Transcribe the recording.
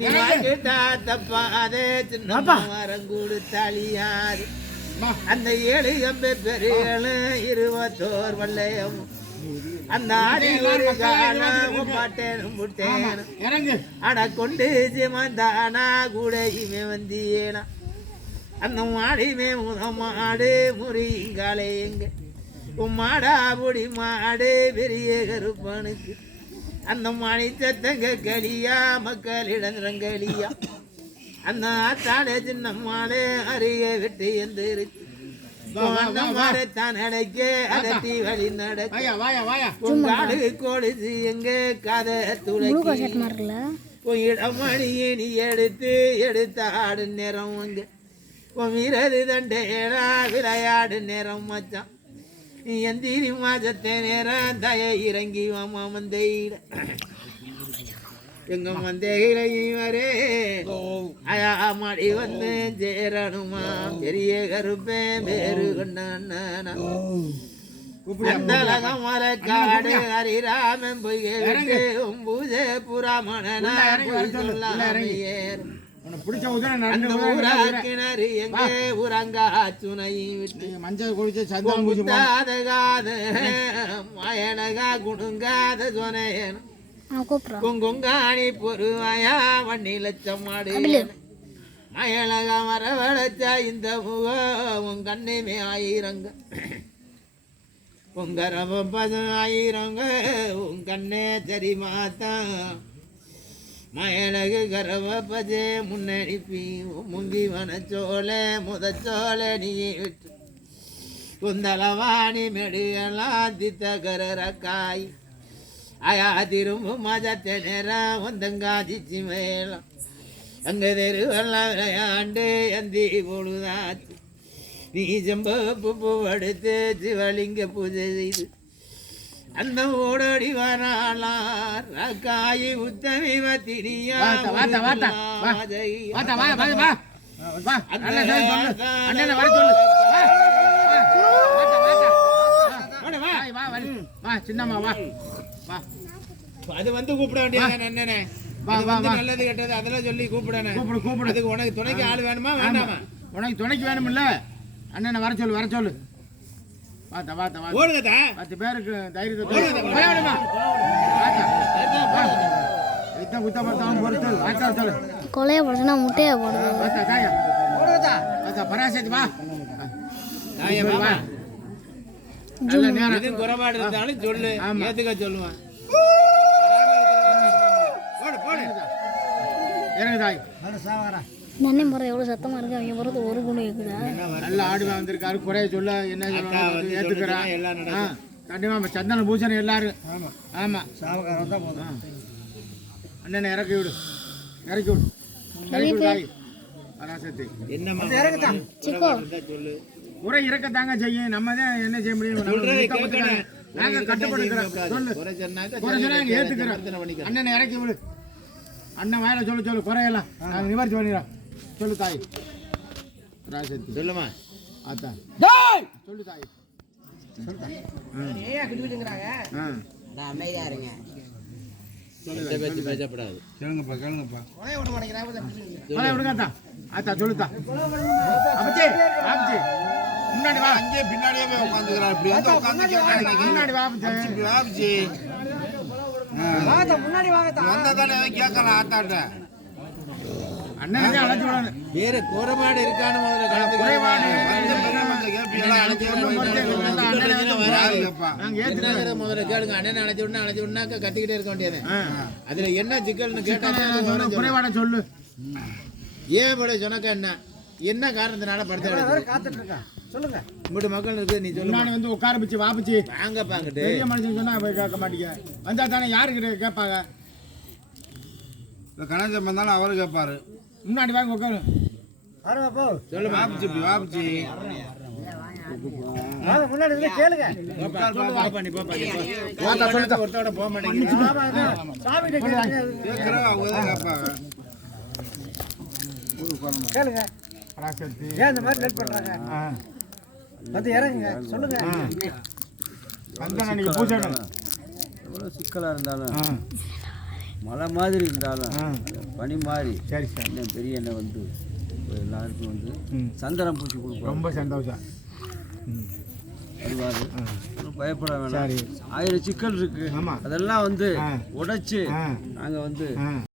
நீ வாங்கிட்டா தப்பாதே சின்ன மரங்கூடு தாலியாரு அந்த 7 கம்பு பெரியலு 21 வல்லையும் அந்த ஆடி ஒரு காலம் பாட்டேனும் முட்டேனும் அட கொண்டு சிமந்தானா கூடையுமே வந்தியேனா அந்த மாடிமே மாடு முறிங்காலே எங்க மாடா பொடி மாடு பெரிய கருப்பனுக்கு அந்த மாடி சத்தங்க களியா மக்களிடம் ரங்கலியா அந்த ஆத்தாடே சின்ன மாடே அருக விட்டு எந்திரிச்சு நடக்க அதட்டி வழி நடக்காடு கொழுது எங்க கதை துளைமணியை நீ எடுத்து ஆடு நேரம் அங்க வீரது தண்டேடா விளையாடு நேரம் மச்சான் நீ எந்திரி மாசத்தே நேரம் தய இறங்கி வாமா மந்தையிட எங்க மந்தையில வரே அயா மாடி வந்து சேரணுமா பெரிய கருப்பேன் பேரு கொண்டான மரக்காடு ஹரிராமன் பொய்கே பூஜை புறாமணனா கிணறு எங்கே உறங்கா சுனையும் விட்டு மஞ்சள் குடிச்சாத காத மயனகா குடுங்காத சொனேன் கொங்காணி பொறுவாயா வண்ணி லட்சம் மாடு மயலகா மர வளச்சா இந்த முகம் உன் கண்ணுமே ஆயிரங்க பொங்கரவம் 10,000 உன் கண்ணே சரி மாத்தா மயலகு கரவ பஜே முன்னடிப்பி முங்கி வனச்சோலை முதச்சோலை நீ விட்டு குந்தலவாணி மெடியெல்லாம் தித்த கரக்காய் ஆயா திரும்ப மஜத்தை நேரம் வந்தங்காதிச்சு மேலம் அங்க தெருவெல்லாம் விளையாண்டு அந்தி பொழுதாச்சு நீ செம்பப்பு பூவெடுத்து சிவலிங்க பூஜை செய்து அந்த ஓடோடி வராளார் காய் உத்தமி வத்தினியா சின்னம்மா வா அது வந்து கூப்பிட வேண்டியது அண்ணனே நல்லது கெட்டது அதெல்லாம் சொல்லி கூப்பிடணும் கூப்பிடு அதுக்கு உனக்கு துணைக்கு ஆள் வேணுமா வேண்டாமா உனக்கு துணைக்கு வேணுமில்ல அண்ணனை வர சொல்லு வாத்தா ஓடுங்கதா 10 பேருக்கு தைரியத்தை குத்த பார்த்தாலும் பொறுத்து வாத்தா சொல்லு கொலைய போடுனா முட்டைய போடுது வாத்தா காயா வாத்தா பராசத்து வா காயா வா நல்ல நேரம் இது குறபாடு இருந்தாலும் சொல்லு ஏத்துக்க சொல்லுவான் போடு இறங்கு தாய் நன்னே முறை எவ்வளோ சத்தமாக இருக்கு அவங்க போகிறது ஒரு குணம் இருக்குதா நல்லா ஆடுவா வந்திருக்காரு குறைய சொல்ல என்ன ஏற்றுக்கிறான் கண்டிப்பாக சந்தன பூசணி எல்லாரும் ஆமாம் சாவகாரம் தான் போதும் அண்ணனை இறக்கி விடு தாய் பராசக்தி சொல்லு குறை இறக்கத்தாங்க செய்யும் நம்ம தான் என்ன செய்ய முடியும் நாங்கள் கட்டுப்படுத்துறோம் ஏற்றுக்கிறோம் அண்ணனை இறக்கி விடு அண்ணன் வாயில சொல்லு குறையெல்லாம் நாங்கள் நிவர்த்தி பண்ணிடுறோம் சொல்லு தாய் பராசக்தி சொல்லுமா அதான் சொல்லு தாய் அமைதியா இருங்க பேசப்படாது கேளுங்கப்பா சொல்லுதா அப்பச்சி முன்னாடி வா அங்கே பின்னாடியே உட்காந்துக்கிறார் இப்படி வந்து உட்காந்து முன்னாடி வா அப்பச்சி முன்னாடி வாங்க வந்ததானே கேட்கலாம் ஆத்தாட்ட அண்ணன் அழைச்சு விடணும் வேற குறைபாடு இருக்கான்னு முதல்ல கேளுங்க அண்ணன் அழைச்சு விடனாக்க கத்திக்கிட்டே இருக்க வேண்டியது அதுல என்ன சிக்கல்னு கேட்டா குறைபாட சொல்லு ஏன் பட சொன்னக்க என்ன காரணத்தினால படுத்த காத்துட்டு இருக்கேன் சொல்லுங்க இப்படி மக்கள் இருக்கு நீ சொல்லு வந்து உட்கார பிச்சு வாப்பிச்சு வாங்க பாங்கிட்டு பெரிய மனுஷன் சொன்னா போய் கேட்க மாட்டீங்க வந்தா தானே யாருக்கிட்ட கேட்பாங்க கணேசன் வந்தாலும் அவரு கேட்பாரு முன்னாடி வாங்க உட்காரு சொல்லு வாப்பிச்சு முன்னாடி கேளுங்க ஒருத்தோட போக மாட்டேங்குது கேளுங்க ஏன் இந்த மாதிரி லேட் பண்றாங்க வந்து இறங்குங்க சொல்லுங்க நீங்க பூஜை எவ்வளோ சிக்கலாக இருந்தாலும் மலை மாதிரி இருந்தாலும் ஆ. பனி மாதிரி சரி சார் இன்னும் பெரிய எண்ணெய் வந்து எல்லாருக்கும் வந்து ம். சந்தனம் பூசி கொடுப்போம். ரொம்ப சந்தோஷம். ம். வருவாரு. ஒண்ணும் பயப்பட வேணாம். சரி. 1000 சிக்கல் இருக்கு. ஆமா. அதெல்லாம் வந்து ஆ. உடைச்சு ஆ. நாங்க வந்து ஆ